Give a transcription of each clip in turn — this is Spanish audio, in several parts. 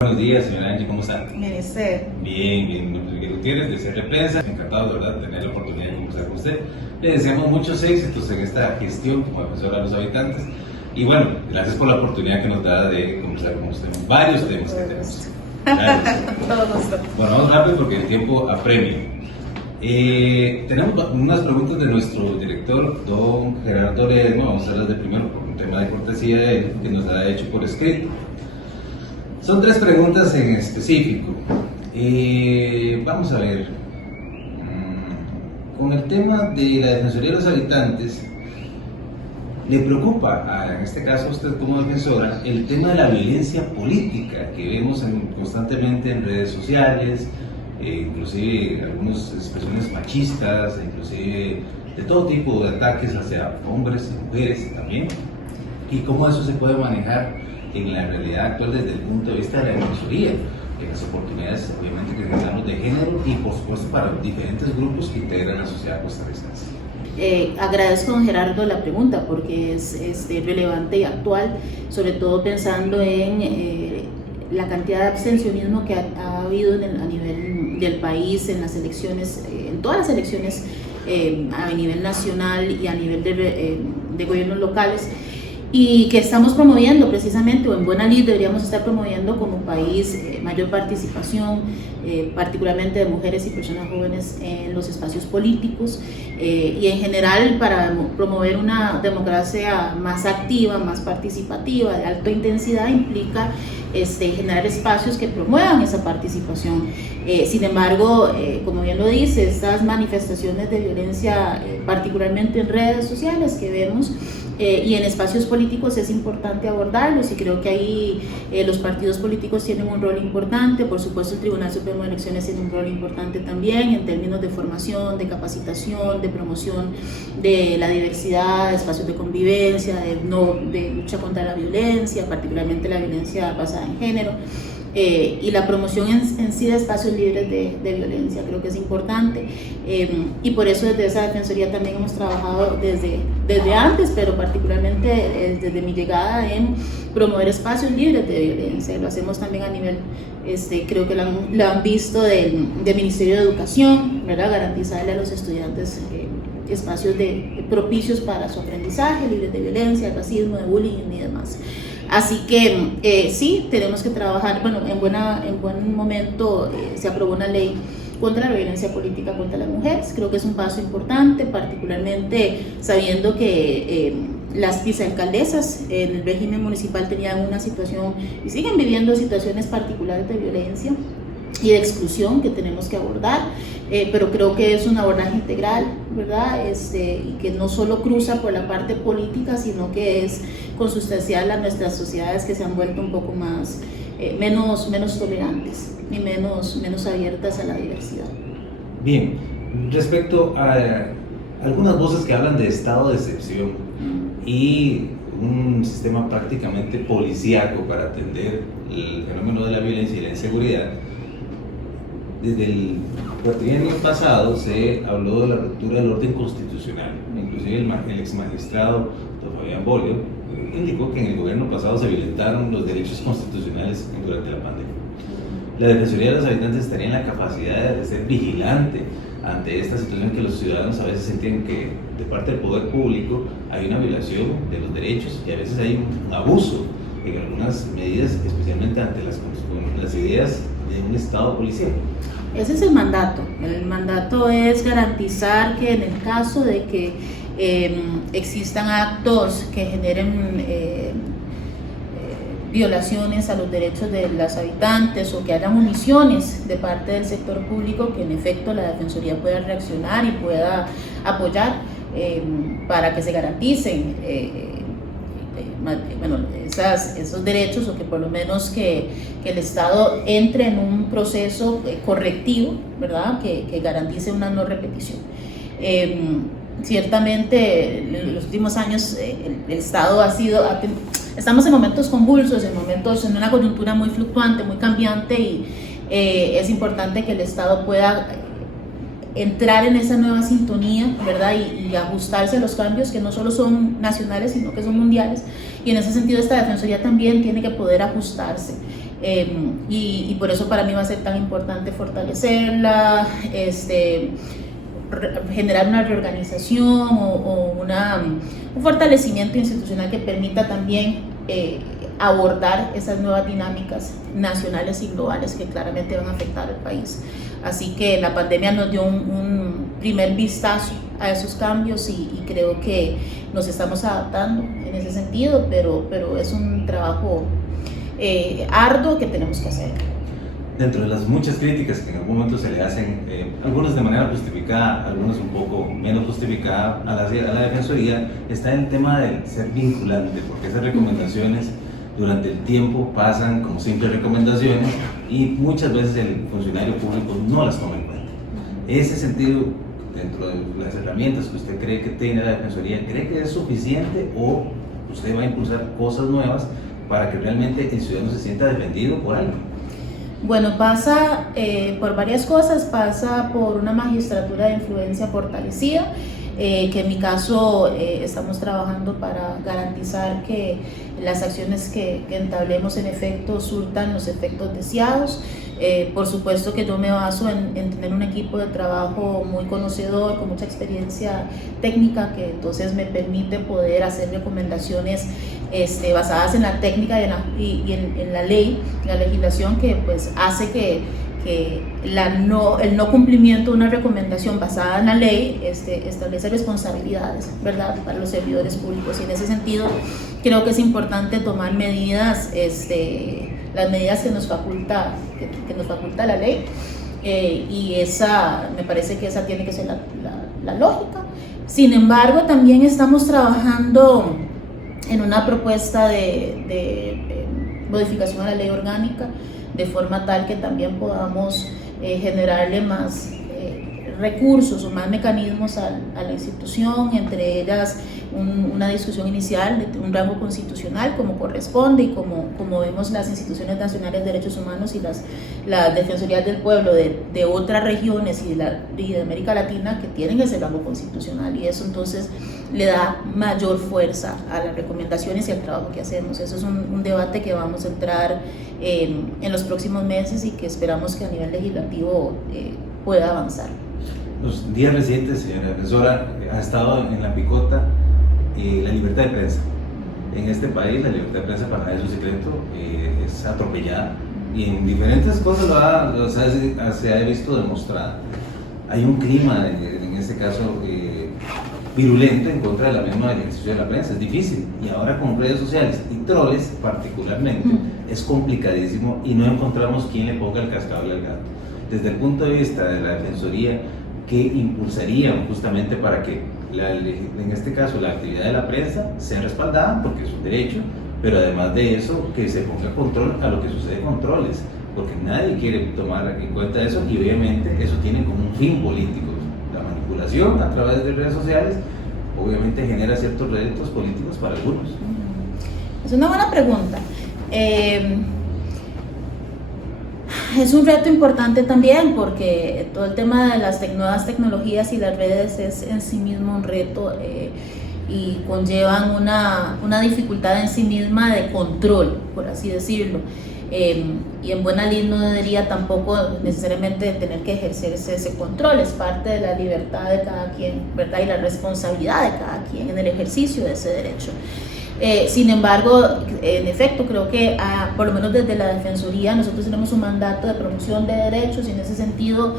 Buenos días, señora Angie, ¿cómo está? Mire usted. Bien, bien, Miguel Gutiérrez, de CR Prensa, encantado de verdad de tener la oportunidad de conversar con usted. Le deseamos muchos éxitos en esta gestión como defensora de los habitantes y bueno, gracias por la oportunidad que nos da de conversar con usted en varios temas que tenemos. Gracias. Todo gusto. Bueno, vamos rápido porque el tiempo apremia. Tenemos unas preguntas de nuestro director, don Gerardo Ledesma. Vamos a hacerlas de primero por un tema de cortesía de él, que nos ha hecho por escrito. Son tres preguntas en específico. Vamos a ver. Con el tema de la Defensoría de los Habitantes, ¿le preocupa, en este caso a usted como defensora, el tema de la violencia política que vemos constantemente en redes sociales, inclusive algunas expresiones machistas, inclusive de todo tipo de ataques hacia hombres y mujeres también? ¿Y cómo eso se puede manejar en la realidad actual desde el punto de vista de la defensoría, en las oportunidades obviamente que hablamos de género y por supuesto para diferentes grupos que integran la sociedad costarricense? Agradezco, don Gerardo, la pregunta porque es relevante y actual, sobre todo pensando en la cantidad de abstencionismo que ha habido a nivel del país en las elecciones, en todas las elecciones a nivel nacional y a nivel de gobiernos locales, y que estamos promoviendo precisamente, o en buena lid deberíamos estar promoviendo como país mayor participación, particularmente de mujeres y personas jóvenes en los espacios políticos, y en general para promover una democracia más activa, más participativa, de alta intensidad, implica generar espacios que promuevan esa participación. Sin embargo, como bien lo dice, estas manifestaciones de violencia, particularmente en redes sociales que vemos, y en espacios políticos es importante abordarlos, y creo que ahí los partidos políticos tienen un rol importante. Por supuesto el Tribunal Supremo de Elecciones tiene un rol importante también en términos de formación, de capacitación, de promoción de la diversidad, de espacios de convivencia, de lucha contra la violencia, particularmente la violencia basada en género. Y la promoción en sí de espacios libres de violencia creo que es importante, y por eso desde esa defensoría también hemos trabajado desde antes, pero particularmente desde mi llegada, en promover espacios libres de violencia. Lo hacemos también a nivel, creo que lo han visto del Ministerio de Educación, ¿verdad? Garantizarle a los estudiantes espacios propicios para su aprendizaje, libres de violencia, de racismo, de bullying y demás. Así que sí, tenemos que trabajar. Bueno, en buen momento se aprobó una ley contra la violencia política contra las mujeres. Creo que es un paso importante, particularmente sabiendo que las vicealcaldesas en el régimen municipal tenían una situación y siguen viviendo situaciones particulares de violencia y de exclusión que tenemos que abordar, pero creo que es un abordaje integral, ¿verdad? Y que no solo cruza por la parte política, sino que es consustancial a nuestras sociedades que se han vuelto un poco más, menos tolerantes y menos abiertas a la diversidad. Bien, respecto a algunas voces que hablan de estado de excepción y un sistema prácticamente policíaco para atender el fenómeno de la violencia y la inseguridad, desde el cuatrienio pasado se habló de la ruptura del orden constitucional. Inclusive el exmagistrado don Fabián Bolio indicó que en el gobierno pasado se violentaron los derechos constitucionales durante la pandemia. La Defensoría de los Habitantes estaría en la capacidad de ser vigilante ante esta situación, que los ciudadanos a veces sienten que de parte del poder público hay una violación de los derechos y a veces hay un abuso en algunas medidas, especialmente ante las ideas de un Estado policial. Ese es el mandato. El mandato es garantizar que en el caso de que existan actos que generen violaciones a los derechos de los habitantes, o que haya omisiones de parte del sector público, que en efecto la Defensoría pueda reaccionar y pueda apoyar para que se garanticen esos derechos, o que por lo menos que el Estado entre en un proceso correctivo, ¿verdad? Que garantice una no repetición. Ciertamente en los últimos años el Estado estamos en momentos convulsos, en una coyuntura muy fluctuante, muy cambiante, y es importante que el Estado pueda entrar en esa nueva sintonía, ¿verdad? Y ajustarse a los cambios que no solo son nacionales, sino que son mundiales, y en ese sentido esta Defensoría también tiene que poder ajustarse. y por eso para mí va a ser tan importante fortalecerla, generar una reorganización o un fortalecimiento institucional que permita también abordar esas nuevas dinámicas nacionales y globales que claramente van a afectar al país. Así que la pandemia nos dio un primer vistazo a esos cambios y creo que nos estamos adaptando en ese sentido, pero es un trabajo arduo que tenemos que hacer. Dentro de las muchas críticas que en algún momento se le hacen, algunas de manera justificada, algunas un poco menos justificada a la Defensoría, está el tema de ser vinculante, porque esas recomendaciones durante el tiempo pasan como simples recomendaciones y muchas veces el funcionario público no las toma en cuenta. Ese sentido, dentro de las herramientas que usted cree que tiene la Defensoría, ¿cree que es suficiente o usted va a impulsar cosas nuevas para que realmente el ciudadano se sienta defendido por algo? Bueno, pasa por varias cosas, pasa por una magistratura de influencia fortalecida, que en mi caso estamos trabajando para garantizar que las acciones que entablemos en efecto surtan los efectos deseados. Por supuesto que yo me baso en tener un equipo de trabajo muy conocedor, con mucha experiencia técnica, que entonces me permite poder hacer recomendaciones basadas en la técnica y en la ley, la legislación, que pues hace que el no cumplimiento de una recomendación basada en la ley establece responsabilidades, ¿verdad?, para los servidores públicos. Y en ese sentido creo que es importante tomar medidas, las medidas que nos faculta la ley, y me parece que esa tiene que ser la lógica. Sin embargo, también estamos trabajando en una propuesta de modificación a la ley orgánica, de forma tal que también podamos generarle más recursos o más mecanismos a la institución, entre ellas una discusión inicial de un rango constitucional como corresponde y como vemos las instituciones nacionales de derechos humanos y las defensorías del pueblo de otras regiones y de América Latina, que tienen ese rango constitucional, y eso entonces le da mayor fuerza a las recomendaciones y al trabajo que hacemos. Eso es un debate que vamos a entrar en los próximos meses y que esperamos que a nivel legislativo pueda avanzar. Los días recientes, señora defensora, ha estado en la picota la libertad de prensa. En este país la libertad de prensa, para nadie es un secreto, es atropellada, y en diferentes cosas se ha visto demostrada. Hay un clima, en este caso, virulento en contra de la misma ejercicio de la prensa. Es difícil, y ahora con redes sociales y troles particularmente, es complicadísimo y no encontramos quien le ponga el cascabel al gato. Desde el punto de vista de la Defensoría, ¿qué impulsarían justamente para que en este caso la actividad de la prensa sea respaldada, porque es un derecho, pero además de eso que se ponga control a lo que sucede con troles, porque nadie quiere tomar en cuenta eso, y obviamente eso tiene como un fin político? La manipulación a través de redes sociales obviamente genera ciertos réditos políticos para algunos. Es una buena pregunta. Es un reto importante también, porque todo el tema de las nuevas tecnologías y las redes es en sí mismo un reto, y conllevan una dificultad en sí misma de control, por así decirlo. Y en buena lid no debería tampoco necesariamente tener que ejercerse ese control, es parte de la libertad de cada quien, ¿verdad?, y la responsabilidad de cada quien en el ejercicio de ese derecho. Sin embargo, en efecto, creo que por lo menos desde la Defensoría nosotros tenemos un mandato de promoción de derechos, y en ese sentido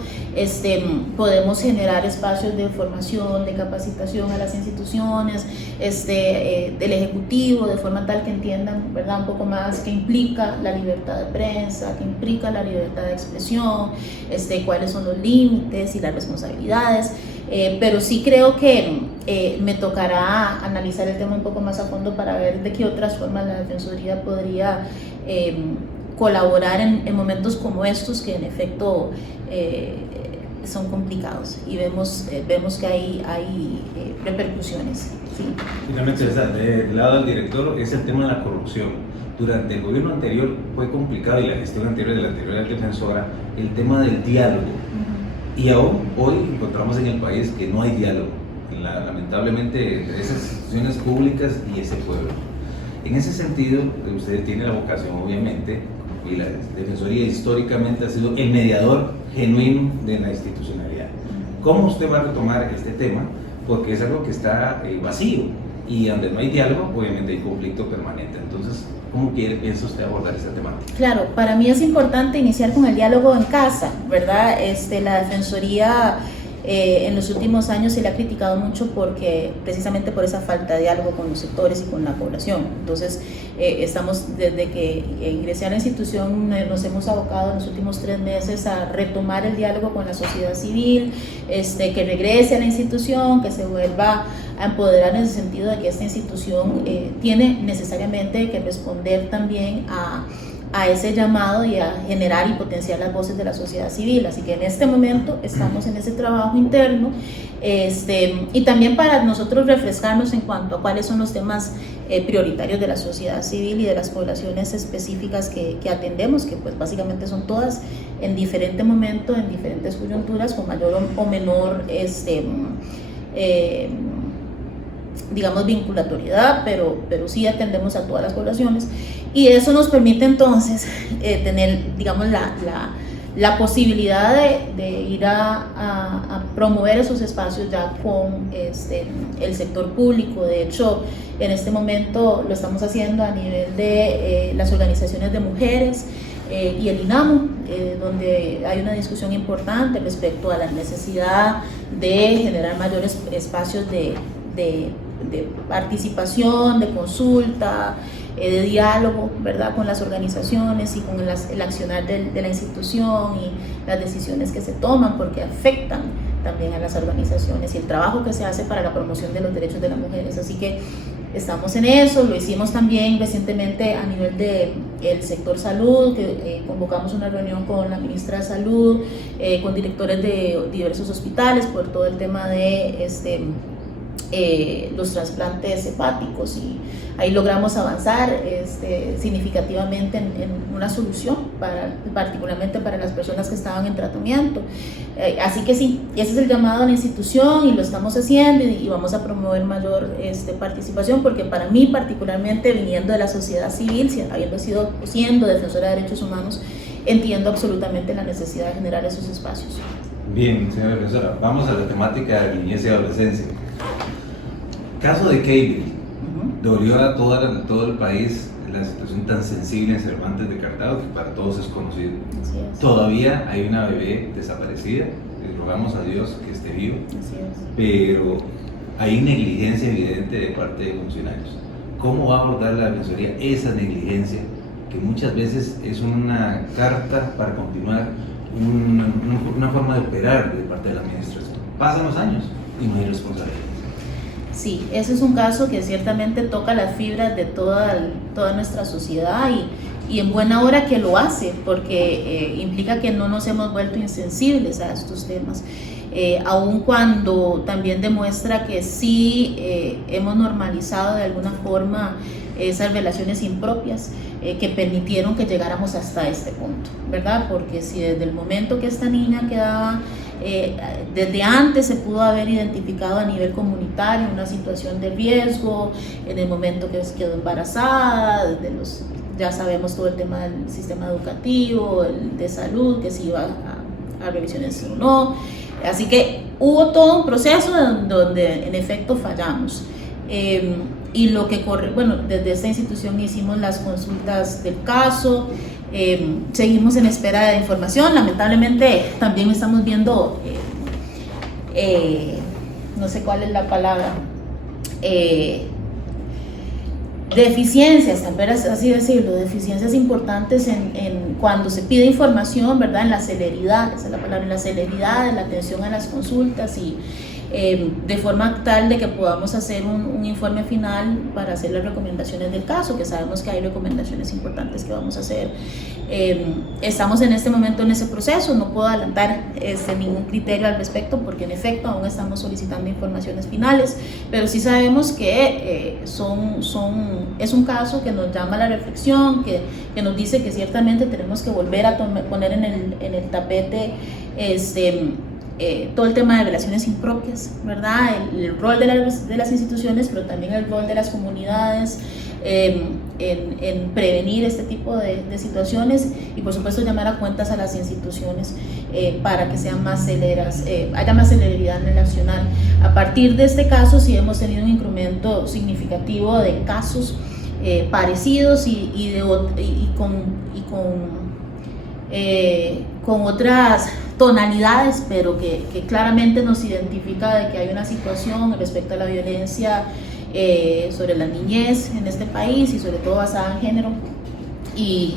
podemos generar espacios de formación, de capacitación a las instituciones, del Ejecutivo, de forma tal que entiendan, ¿verdad?, un poco más qué implica la libertad de prensa, qué implica la libertad de expresión, cuáles son los límites y las responsabilidades. Pero sí creo que me tocará analizar el tema un poco más a fondo para ver de qué otras formas la Defensoría podría colaborar en momentos como estos, que en efecto son complicados, y vemos que hay repercusiones. ¿Sí? Finalmente, del lado del director, es el tema de la corrupción. Durante el gobierno anterior fue complicado, y la gestión anterior de la anterior defensora, el tema del diálogo. Y aún hoy encontramos en el país que no hay diálogo, lamentablemente, entre esas instituciones públicas y ese pueblo. En ese sentido, usted tiene la vocación, obviamente, y la Defensoría históricamente ha sido el mediador genuino de la institucionalidad. ¿Cómo usted va a retomar este tema? Porque es algo que está vacío, y donde no hay diálogo, obviamente hay conflicto permanente. Entonces, ¿cómo piensa usted abordar esta temática? Claro, para mí es importante iniciar con el diálogo en casa, ¿verdad? La Defensoría en los últimos años se le ha criticado mucho porque precisamente por esa falta de diálogo con los sectores y con la población. Entonces, estamos desde que ingresé a la institución, nos hemos abocado en los últimos 3 meses a retomar el diálogo con la sociedad civil, que regrese a la institución, que se vuelva a empoderar en el sentido de que esta institución tiene necesariamente que responder también a ese llamado y a generar y potenciar las voces de la sociedad civil. Así que en este momento estamos en ese trabajo interno, y también para nosotros refrescarnos en cuanto a cuáles son los temas prioritarios de la sociedad civil y de las poblaciones específicas que atendemos, que pues básicamente son todas en diferente momento, en diferentes coyunturas, con mayor o menor digamos vinculatoriedad, pero sí atendemos a todas las poblaciones, y eso nos permite entonces tener, digamos, la posibilidad de ir a promover esos espacios ya con el sector público. De hecho, en este momento lo estamos haciendo a nivel de las organizaciones de mujeres y el INAMU, donde hay una discusión importante respecto a la necesidad de generar mayores espacios de participación, de consulta, de diálogo, ¿verdad?, con las organizaciones y con el accionar de la institución y las decisiones que se toman, porque afectan también a las organizaciones y el trabajo que se hace para la promoción de los derechos de las mujeres. Así que estamos en eso. Lo hicimos también recientemente a nivel del sector salud, que convocamos una reunión con la ministra de Salud, con directores de diversos hospitales por todo el tema de los trasplantes hepáticos, y ahí logramos avanzar significativamente en una solución particularmente para las personas que estaban en tratamiento. Así que sí, ese es el llamado a la institución y lo estamos haciendo, y vamos a promover mayor participación, porque para mí particularmente, viniendo de la sociedad civil, siendo defensora de derechos humanos, entiendo absolutamente la necesidad de generar esos espacios. Bien, señora profesora, vamos a la temática de niñez y adolescencia. Caso de Keibri, dolió a todo el país la situación tan sensible en Cervantes de Cartago, que para todos es conocido. Así es. Todavía hay una bebé desaparecida, y rogamos a Dios que esté vivo. Así es. Pero hay negligencia evidente de parte de funcionarios. ¿Cómo va a abordar la Defensoría esa negligencia, que muchas veces es una carta para continuar una forma de operar de parte de la administración? Pasan los años y no hay responsabilidad. Sí, ese es un caso que ciertamente toca las fibras de toda nuestra sociedad, y en buena hora que lo hace, porque implica que no nos hemos vuelto insensibles a estos temas, aun cuando también demuestra que sí hemos normalizado de alguna forma esas relaciones impropias que permitieron que llegáramos hasta este punto, ¿verdad? Porque si desde el momento que esta niña quedaba, desde antes se pudo haber identificado a nivel comunitario una situación de riesgo, en el momento que quedó embarazada, ya sabemos todo el tema del sistema educativo, de salud, que si iba a revisiones o no. Así que hubo todo un proceso donde en efecto fallamos. Y lo que desde esta institución hicimos las consultas del caso, seguimos en espera de información. Lamentablemente también estamos viendo, no sé cuál es la palabra, deficiencias, tal vez así decirlo, deficiencias importantes en cuando se pide información, ¿verdad? En la celeridad, esa es la palabra, en la celeridad, en la atención a las consultas, y de forma tal de que podamos hacer un informe final para hacer las recomendaciones del caso, que sabemos que hay recomendaciones importantes que vamos a hacer. Estamos en este momento en ese proceso, no puedo adelantar ningún criterio al respecto, porque en efecto aún estamos solicitando informaciones finales, pero sí sabemos que es un caso que nos llama a la reflexión, que nos dice que ciertamente tenemos que volver a poner en el tapete todo el tema de relaciones impropias, ¿verdad? El rol de las instituciones, pero también el rol de las comunidades en prevenir este tipo de situaciones y por supuesto llamar a cuentas a las instituciones para que sean más celeras, haya más celeridad en el accionar. A partir de este caso sí hemos tenido un incremento significativo de casos parecidos y con otras tonalidades, pero que claramente nos identifica de que hay una situación respecto a la violencia sobre la niñez en este país y sobre todo basada en género y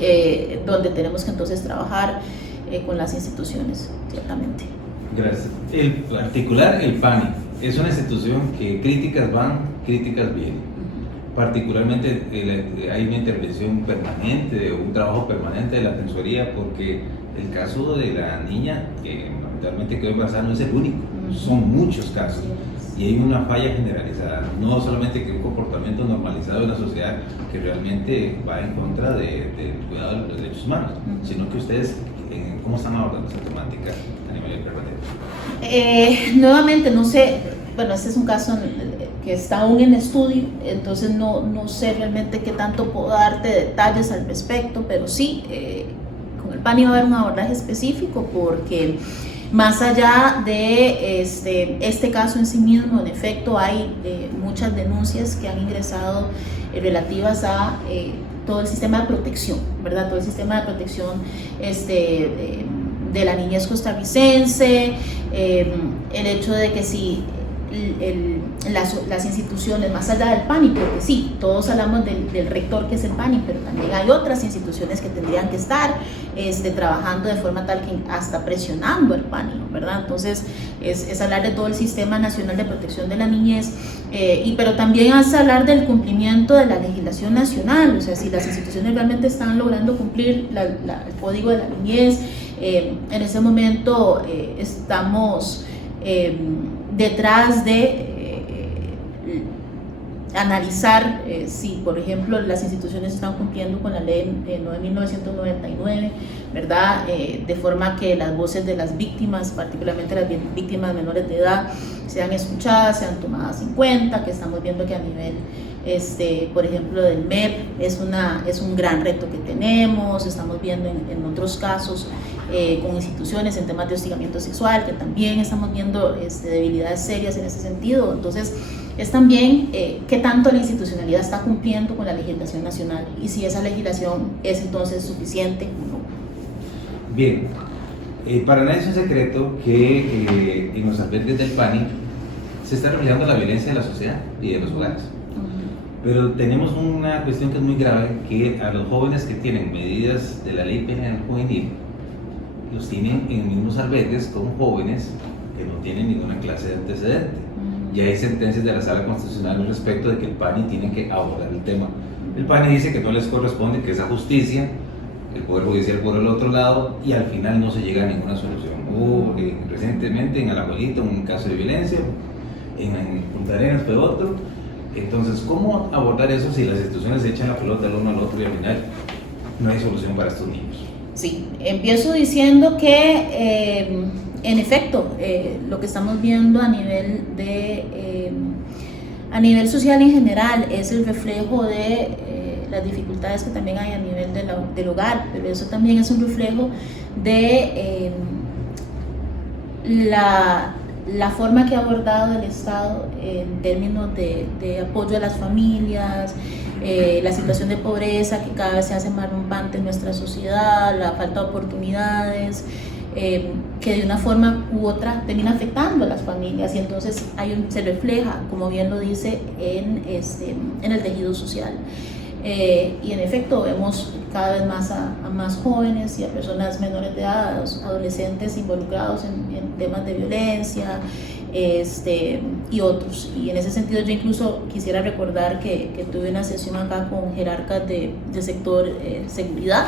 donde tenemos que entonces trabajar con las instituciones, ciertamente. Gracias. El particular, el PANI, es una institución que críticas van, críticas vienen. Particularmente hay una intervención permanente, un trabajo permanente de la Defensoría, porque el caso de la niña que lamentablemente quedó embarazada no es el único, son muchos casos y hay una falla generalizada, no solamente que un comportamiento normalizado de la sociedad que realmente va en contra del cuidado de los derechos humanos, sino que ustedes, ¿cómo están abordando esa temática a nivel permanente? Nuevamente, no sé, bueno, este es un caso que está aún en estudio, entonces no sé realmente qué tanto puedo darte detalles al respecto, pero sí, con el PANI va a haber un abordaje específico porque más allá de este caso en sí mismo, en efecto hay muchas denuncias que han ingresado relativas a todo el sistema de protección, ¿verdad? Todo el sistema de protección de la niñez costarricense, el hecho de que si las instituciones, más allá del PANI, porque sí, todos hablamos del rector que es el PANI, pero también hay otras instituciones que tendrían que estar trabajando de forma tal que hasta presionando al PANI, ¿verdad? Entonces es hablar de todo el Sistema Nacional de Protección de la Niñez, pero también es hablar del cumplimiento de la legislación nacional, o sea, si las instituciones realmente están logrando cumplir el Código de la Niñez. En ese momento estamos detrás de analizar si, por ejemplo, las instituciones están cumpliendo con la ley 9.999, ¿verdad? De forma que las voces de las víctimas, particularmente las víctimas menores de edad, sean escuchadas, sean tomadas en cuenta, que estamos viendo que a nivel, por ejemplo, del MEP es un gran reto que tenemos, estamos viendo en otros casos con instituciones en temas de hostigamiento sexual, que también estamos viendo debilidades serias en ese sentido. Entonces, es también qué tanto la institucionalidad está cumpliendo con la legislación nacional y si esa legislación es entonces suficiente o no. Bien, para nadie es un secreto que en los albergues del PANI se está reflejando la violencia de la sociedad y de los hogares. Pero tenemos una cuestión que es muy grave, que a los jóvenes que tienen medidas de la ley penal juvenil, los tienen en mismos albergues con jóvenes que no tienen ninguna clase de antecedente. Y hay sentencias de la Sala Constitucional al respecto de que el PANI tiene que abordar el tema. El PANI dice que no les corresponde, que esa justicia, el Poder Judicial por el otro lado, y al final no se llega a ninguna solución. Hubo recientemente en Alajuelita un caso de violencia, en Punta Arenas fue otro. Entonces, ¿cómo abordar eso si las instituciones se echan la pelota el uno al otro y al final no hay solución para estos niños? Sí, empiezo diciendo que en efecto lo que estamos viendo a nivel social en general es el reflejo de las dificultades que también hay a nivel del hogar, pero eso también es un reflejo de la forma que ha abordado el Estado en términos de apoyo a las familias, la situación de pobreza que cada vez se hace más rampante en nuestra sociedad, la falta de oportunidades, que de una forma u otra termina afectando a las familias y entonces se refleja, como bien lo dice, en el tejido social. Y en efecto vemos cada vez más a más jóvenes y a personas menores de edad, adolescentes involucrados en temas de violencia y otros. Y en ese sentido yo incluso quisiera recordar que tuve una sesión acá con jerarcas del sector seguridad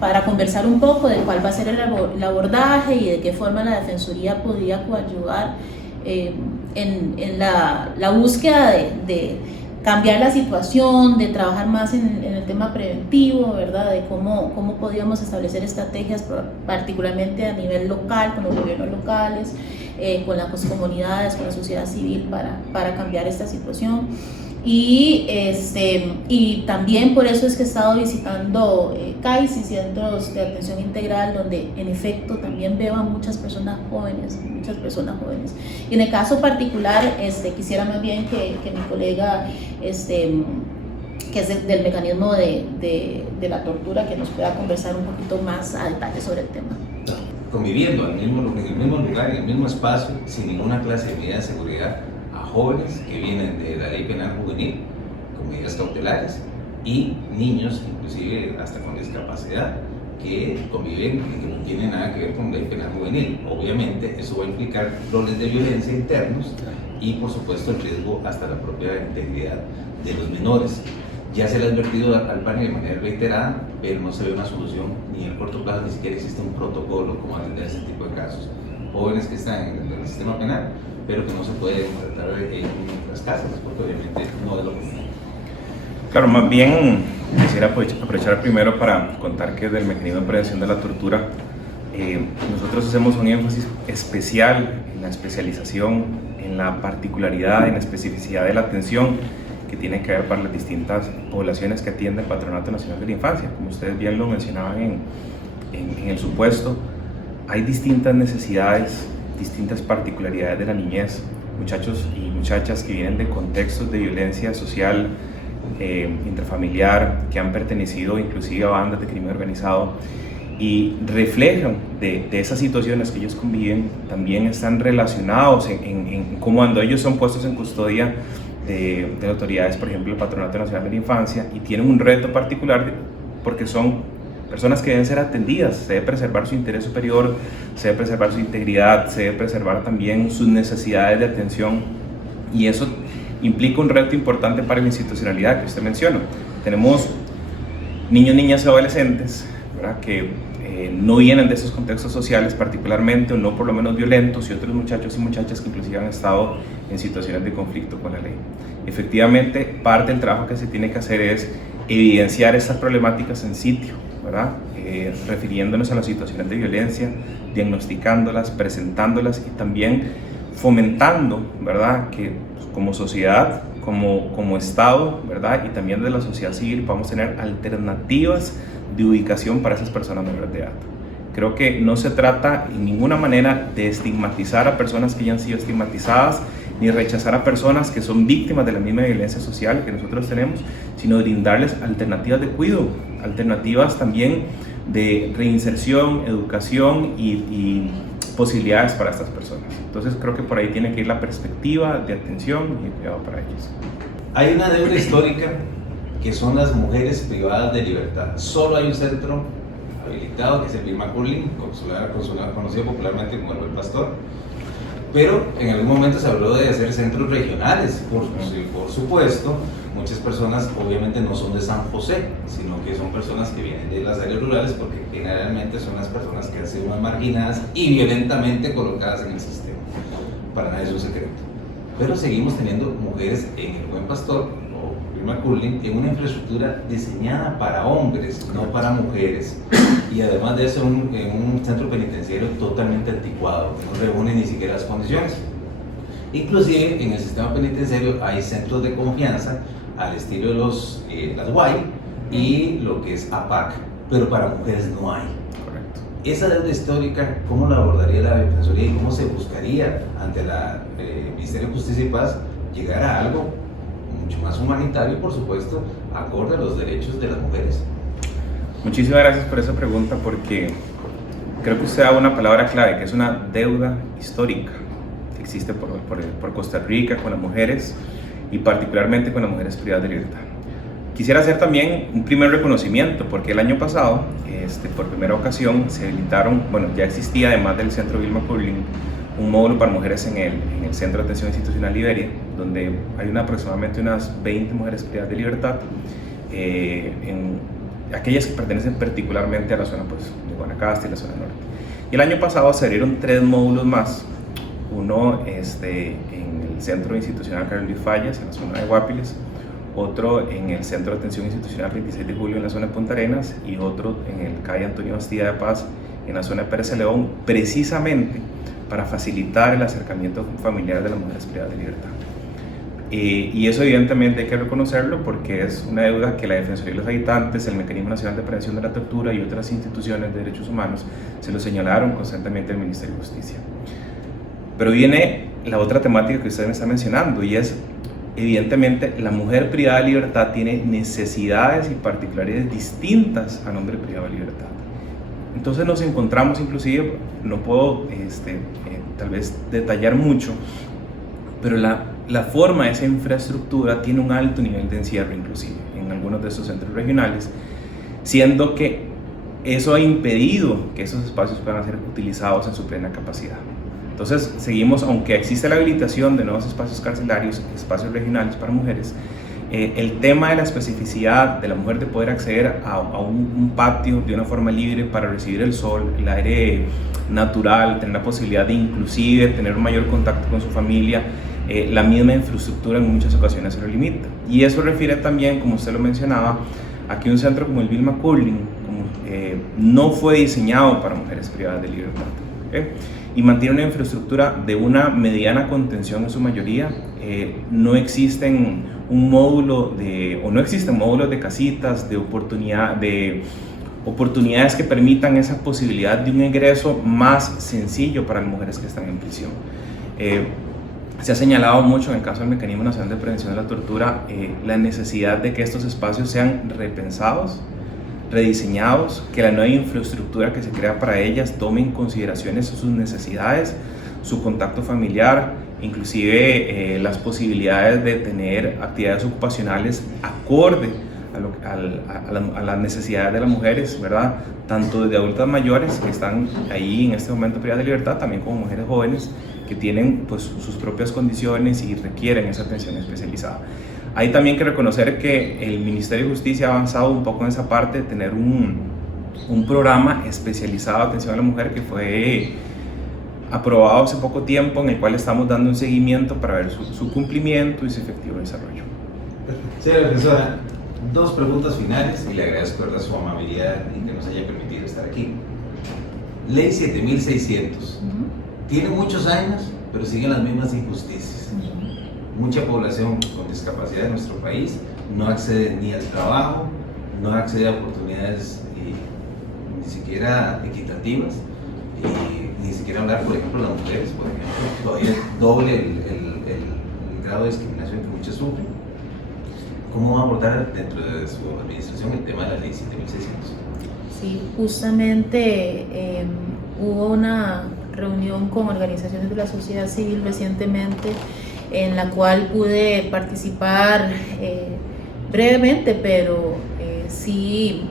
para conversar un poco de cuál va a ser el abordaje y de qué forma la Defensoría podría coadyuvar en la búsqueda cambiar la situación, de trabajar más en el tema preventivo, ¿verdad? De cómo podíamos establecer estrategias, particularmente a nivel local, con los gobiernos locales, con las comunidades, con la sociedad civil, para cambiar esta situación. Y también por eso es que he estado visitando CAIS y centros de atención integral, donde en efecto también veo a muchas personas jóvenes. Y en el caso particular, quisiera más bien que mi colega, que es del mecanismo de la tortura, que nos pueda conversar un poquito más a detalle sobre el tema. Conviviendo en el mismo lugar, en el mismo espacio, sin ninguna clase de medida de seguridad, a jóvenes que vienen de la ley penal juvenil con medidas cautelares y niños, inclusive hasta con discapacidad, que conviven y que no tienen nada que ver con ley penal juvenil. Obviamente eso va a implicar roles de violencia internos y por supuesto el riesgo hasta la propia integridad de los menores. Ya se le ha advertido al panel de manera reiterada, pero no se ve una solución ni en el corto plazo, ni siquiera existe un protocolo como atender ese tipo de casos. Jóvenes que están en el sistema penal, pero que no se puede tratar en las casas, porque obviamente no es lo común. Claro, más bien quisiera aprovechar primero para contar que del mecanismo de prevención de la tortura nosotros hacemos un énfasis especial en la especialización, en la particularidad, en la especificidad de la atención que tiene que ver para las distintas poblaciones que atiende el Patronato Nacional de la Infancia. Como ustedes bien lo mencionaban en el supuesto, hay distintas necesidades, distintas particularidades de la niñez, muchachos y muchachas que vienen de contextos de violencia social, intrafamiliar, que han pertenecido inclusive a bandas de crimen organizado y reflejan de esas situaciones que ellos conviven, también están relacionados en cómo cuando ellos son puestos en custodia de autoridades, por ejemplo el Patronato Nacional de la Infancia, y tienen un reto particular porque son personas que deben ser atendidas, se debe preservar su interés superior, se debe preservar su integridad, se debe preservar también sus necesidades de atención, y eso implica un reto importante para la institucionalidad que usted menciona. Tenemos niños, niñas y adolescentes, ¿verdad?, que no vienen de esos contextos sociales particularmente, o no por lo menos violentos, y otros muchachos y muchachas que inclusive han estado en situaciones de conflicto con la ley. Efectivamente, parte del trabajo que se tiene que hacer es evidenciar estas problemáticas en sitio, ¿verdad? Refiriéndonos a las situaciones de violencia, diagnosticándolas, presentándolas y también fomentando, ¿verdad?, que como sociedad, como Estado, ¿verdad?, y también de la sociedad civil, podamos tener alternativas de ubicación para esas personas menores de edad. Creo que no se trata en ninguna manera de estigmatizar a personas que ya han sido estigmatizadas, ni rechazar a personas que son víctimas de la misma violencia social que nosotros tenemos, sino brindarles alternativas de cuidado, alternativas también de reinserción, educación y posibilidades para estas personas. Entonces creo que por ahí tiene que ir la perspectiva de atención y cuidado para ellos. Hay una deuda histórica que son las mujeres privadas de libertad. Solo hay un centro habilitado que es el Vilma Curling, conocido popularmente como el Buen Pastor, pero en algún momento se habló de hacer centros regionales. Por supuesto, muchas personas obviamente no son de San José, sino que son personas que vienen de las áreas rurales, porque generalmente son las personas que han sido más marginadas y violentamente colocadas en el sistema. Para nadie es un secreto. Pero seguimos teniendo mujeres en el Buen Pastor o Vilma Curling en una infraestructura diseñada para hombres, no para mujeres, y además de eso en un centro penitenciario totalmente anticuado, que no reúne ni siquiera las condiciones. Inclusive en el sistema penitenciario hay centros de confianza al estilo de las UAI y lo que es APAC, pero para mujeres no hay. Correcto. Esa deuda histórica, ¿cómo la abordaría la Defensoría y cómo se buscaría ante la Ministerio de Justicia y Paz llegar a algo mucho más humanitario, por supuesto, acorde a los derechos de las mujeres? Muchísimas gracias por esa pregunta, porque creo que usted da una palabra clave, que es una deuda histórica que existe por Costa Rica con las mujeres y particularmente con las mujeres privadas de libertad. Quisiera hacer también un primer reconocimiento, porque el año pasado, por primera ocasión, se habilitaron, bueno, ya existía además del Centro Vilma Curling, un módulo para mujeres en el Centro de Atención Institucional Liberia, donde hay aproximadamente unas 20 mujeres privadas de libertad, aquellas que pertenecen particularmente a la zona de Guanacaste y la zona norte. Y el año pasado se abrieron 3 módulos más, uno en el Centro Institucional Carlos Luis Fallas, en la zona de Guapiles, otro en el Centro de Atención Institucional 26 de Julio en la zona de Punta Arenas y otro en el calle Antonio Bastida de Paz en la zona de Pérez Celedón, precisamente para facilitar el acercamiento familiar de las mujeres privadas de libertad. Y eso evidentemente hay que reconocerlo porque es una deuda que la Defensoría de los Habitantes, el Mecanismo Nacional de Prevención de la Tortura y otras instituciones de derechos humanos se lo señalaron constantemente al Ministerio de Justicia. Pero viene la otra temática que usted me está mencionando y es, evidentemente, la mujer privada de libertad tiene necesidades y particularidades distintas al hombre privado de libertad. Entonces nos encontramos inclusive, no puedo tal vez detallar mucho, pero la forma de esa infraestructura tiene un alto nivel de encierro inclusive en algunos de estos centros regionales, siendo que eso ha impedido que esos espacios puedan ser utilizados en su plena capacidad. Entonces seguimos, aunque existe la habilitación de nuevos espacios carcelarios, espacios regionales para mujeres, el tema de la especificidad de la mujer de poder acceder a un patio de una forma libre para recibir el sol, el aire natural, tener la posibilidad de inclusive tener un mayor contacto con su familia, la misma infraestructura en muchas ocasiones se lo limita. Y eso refiere también, como usted lo mencionaba, a que un centro como el Vilma Curling no fue diseñado para mujeres privadas de libertad, ¿okay? Y mantiene una infraestructura de una mediana contención en su mayoría. No existen no existen módulos de casitas, de oportunidades que permitan esa posibilidad de un ingreso más sencillo para las mujeres que están en prisión. Se ha señalado mucho en el caso del Mecanismo Nacional de Prevención de la Tortura la necesidad de que estos espacios sean repensados, rediseñados, que la nueva infraestructura que se crea para ellas tome en consideración sus necesidades, su contacto familiar, inclusive las posibilidades de tener actividades ocupacionales acorde a las necesidades de las mujeres, ¿verdad? Tanto de adultas mayores que están ahí en este momento privadas de libertad, también como mujeres jóvenes que tienen pues sus propias condiciones y requieren esa atención especializada. Hay también que reconocer que el Ministerio de Justicia ha avanzado un poco en esa parte de tener un programa especializado de atención a la mujer que fue aprobado hace poco tiempo, en el cual estamos dando un seguimiento para ver su cumplimiento y su efectivo desarrollo. Señora profesora, dos preguntas finales y le agradezco, ¿verdad?, su amabilidad y que nos haya permitido estar aquí. Ley 7600. Tiene muchos años, pero siguen las mismas injusticias. Mucha población con discapacidad en nuestro país no accede ni al trabajo, no accede a oportunidades ni siquiera equitativas, y ni siquiera hablar, por ejemplo, las mujeres, por ejemplo, todavía es doble el grado de discriminación que muchas sufren. ¿Cómo va a abordar dentro de su administración el tema de la ley 7600? Sí, justamente hubo una reunión con organizaciones de la sociedad civil recientemente en la cual pude participar brevemente, pero sí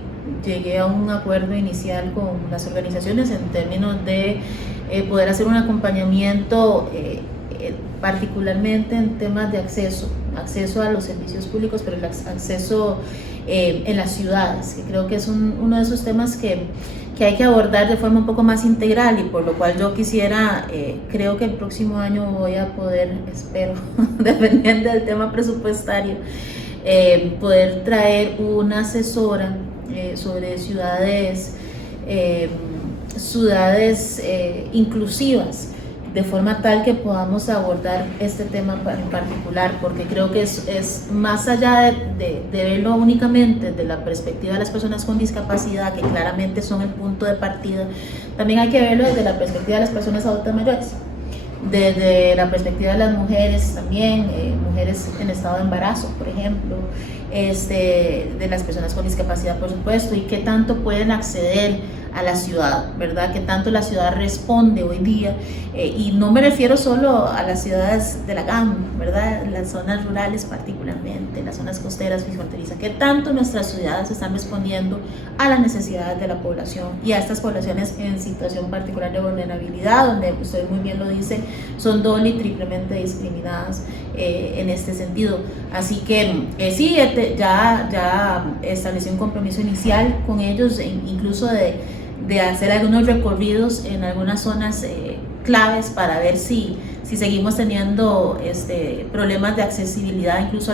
llegué a un acuerdo inicial con las organizaciones en términos de poder hacer un acompañamiento particularmente en temas de acceso a los servicios públicos, pero el acceso en las ciudades, que creo que es uno de esos temas que hay que abordar de forma un poco más integral, y por lo cual yo quisiera, creo que el próximo año voy a poder, espero, dependiendo del tema presupuestario, poder traer una asesora sobre ciudades inclusivas, de forma tal que podamos abordar este tema en particular, porque creo que es más allá de verlo únicamente desde la perspectiva de las personas con discapacidad, que claramente son el punto de partida. También hay que verlo desde la perspectiva de las personas adultas mayores, desde la perspectiva de las mujeres también, mujeres en estado de embarazo, por ejemplo, de las personas con discapacidad, por supuesto, y qué tanto pueden acceder a la ciudad, ¿verdad? Que tanto la ciudad responde hoy día, y no me refiero solo a las ciudades de la GAM, ¿verdad? Las zonas rurales particularmente, las zonas costeras y fronterizas, que tanto nuestras ciudades están respondiendo a las necesidades de la población y a estas poblaciones en situación particular de vulnerabilidad, donde usted muy bien lo dice, son doble y triplemente discriminadas en este sentido. Así que sí, ya establecí un compromiso inicial con ellos, incluso de hacer algunos recorridos en algunas zonas claves para ver si seguimos teniendo problemas de accesibilidad incluso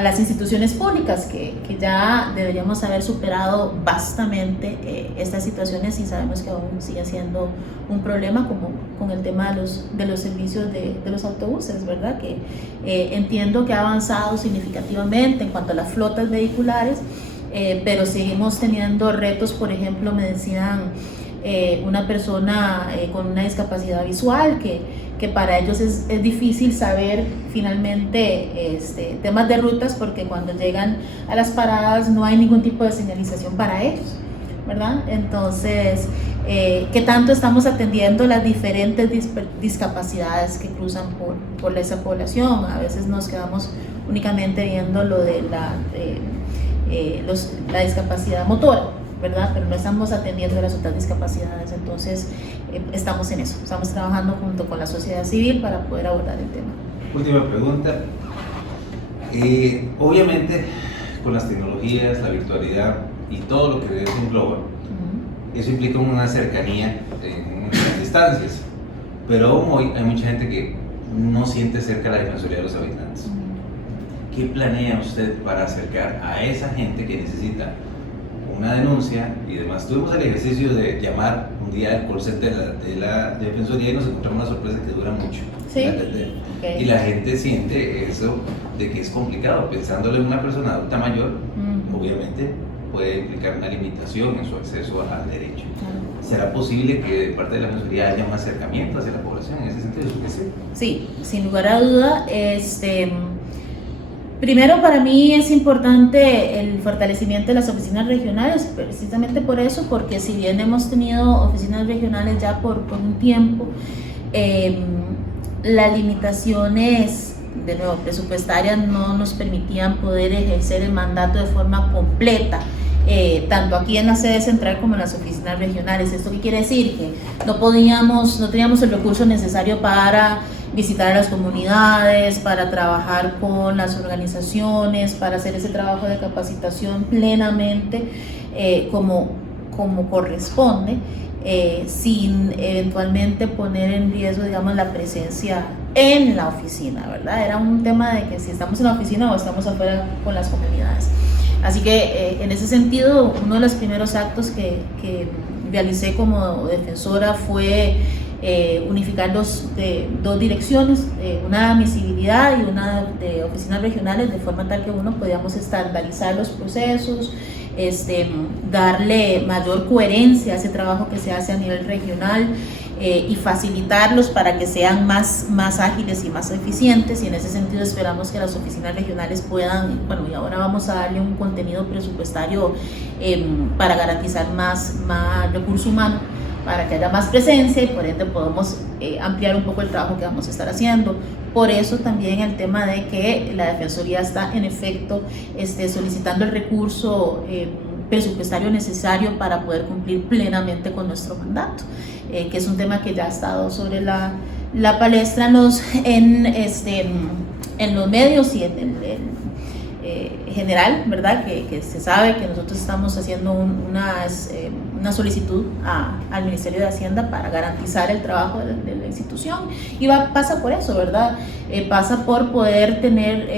las instituciones públicas, que ya deberíamos haber superado bastante estas situaciones, y sabemos que aún sigue siendo un problema, como con el tema de los servicios de los autobuses, ¿verdad? Que entiendo que ha avanzado significativamente en cuanto a las flotas vehiculares, pero seguimos teniendo retos. Por ejemplo, me decían una persona con una discapacidad visual que para ellos es difícil saber finalmente temas de rutas, porque cuando llegan a las paradas no hay ningún tipo de señalización para ellos, ¿verdad? Entonces, ¿qué tanto estamos atendiendo las diferentes discapacidades que cruzan por esa población? A veces nos quedamos únicamente viendo lo de la discapacidad motora, ¿verdad? Pero no estamos atendiendo las otras discapacidades. Entonces, estamos en eso, estamos trabajando junto con la sociedad civil para poder abordar el tema. Última pregunta. Obviamente, con las tecnologías, la virtualidad y todo lo que eso engloba, eso implica una cercanía en las distancias, pero aún hoy hay mucha gente que no siente cerca la Defensoría de los habitantes. ¿Qué planea usted para acercar a esa gente que necesita una denuncia y demás? Tuvimos el ejercicio de llamar un día al call center de la Defensoría y nos encontramos una sorpresa que dura mucho. ¿Sí? Okay. Y la gente siente eso de que es complicado. Pensándole en una persona adulta mayor, obviamente puede implicar una limitación en su acceso al derecho. ¿Será posible que de parte de la Defensoría haya un acercamiento hacia la población en ese sentido? Sí, sin lugar a duda. Primero, para mí es importante el fortalecimiento de las oficinas regionales, precisamente por eso, porque si bien hemos tenido oficinas regionales ya por un tiempo, las limitaciones, de nuevo, presupuestarias no nos permitían poder ejercer el mandato de forma completa, tanto aquí en la sede central como en las oficinas regionales. ¿Esto qué quiere decir? Que no teníamos el recurso necesario para visitar a las comunidades, para trabajar con las organizaciones, para hacer ese trabajo de capacitación plenamente como corresponde, sin eventualmente poner en riesgo, digamos, la presencia en la oficina, ¿verdad? Era un tema de que si estamos en la oficina o estamos afuera con las comunidades. Así que en ese sentido, uno de los primeros actos que realicé como defensora fue unificar dos direcciones, una de admisibilidad y una de oficinas regionales, de forma tal que uno podíamos estandarizar los procesos, darle mayor coherencia a ese trabajo que se hace a nivel regional, y facilitarlos para que sean más ágiles y más eficientes. Y en ese sentido esperamos que las oficinas regionales puedan, y ahora vamos a darle un contenido presupuestario para garantizar más recurso humano, para que haya más presencia y por ende podamos ampliar un poco el trabajo que vamos a estar haciendo. Por eso también el tema de que la Defensoría está en efecto solicitando el recurso presupuestario necesario para poder cumplir plenamente con nuestro mandato, que es un tema que ya ha estado sobre la palestra en los medios y en general, ¿verdad? Que se sabe que nosotros estamos haciendo una solicitud al Ministerio de Hacienda para garantizar el trabajo de la institución, y pasa por eso, ¿verdad? Pasa por poder tener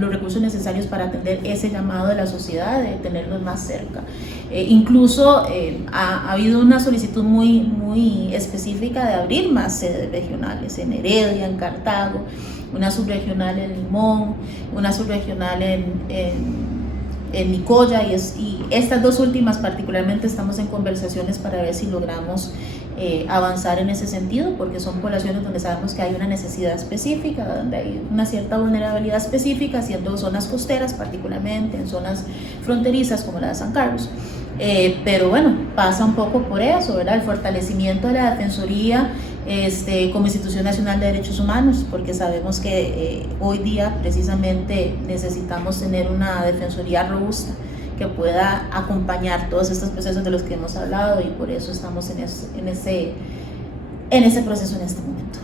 los recursos necesarios para atender ese llamado de la sociedad, de tenerlos más cerca. Incluso ha habido una solicitud muy específica de abrir más sedes regionales en Heredia, en Cartago, una subregional en Limón, una subregional en Nicoya, y estas dos últimas particularmente estamos en conversaciones para ver si logramos avanzar en ese sentido, porque son poblaciones donde sabemos que hay una necesidad específica, donde hay una cierta vulnerabilidad específica, siendo zonas costeras, particularmente en zonas fronterizas como la de San Carlos. Pero bueno, pasa un poco por eso, ¿verdad? El fortalecimiento de la Defensoría como Institución Nacional de Derechos Humanos, porque sabemos que hoy día precisamente necesitamos tener una Defensoría robusta que pueda acompañar todos estos procesos de los que hemos hablado, y por eso estamos en ese proceso en este momento.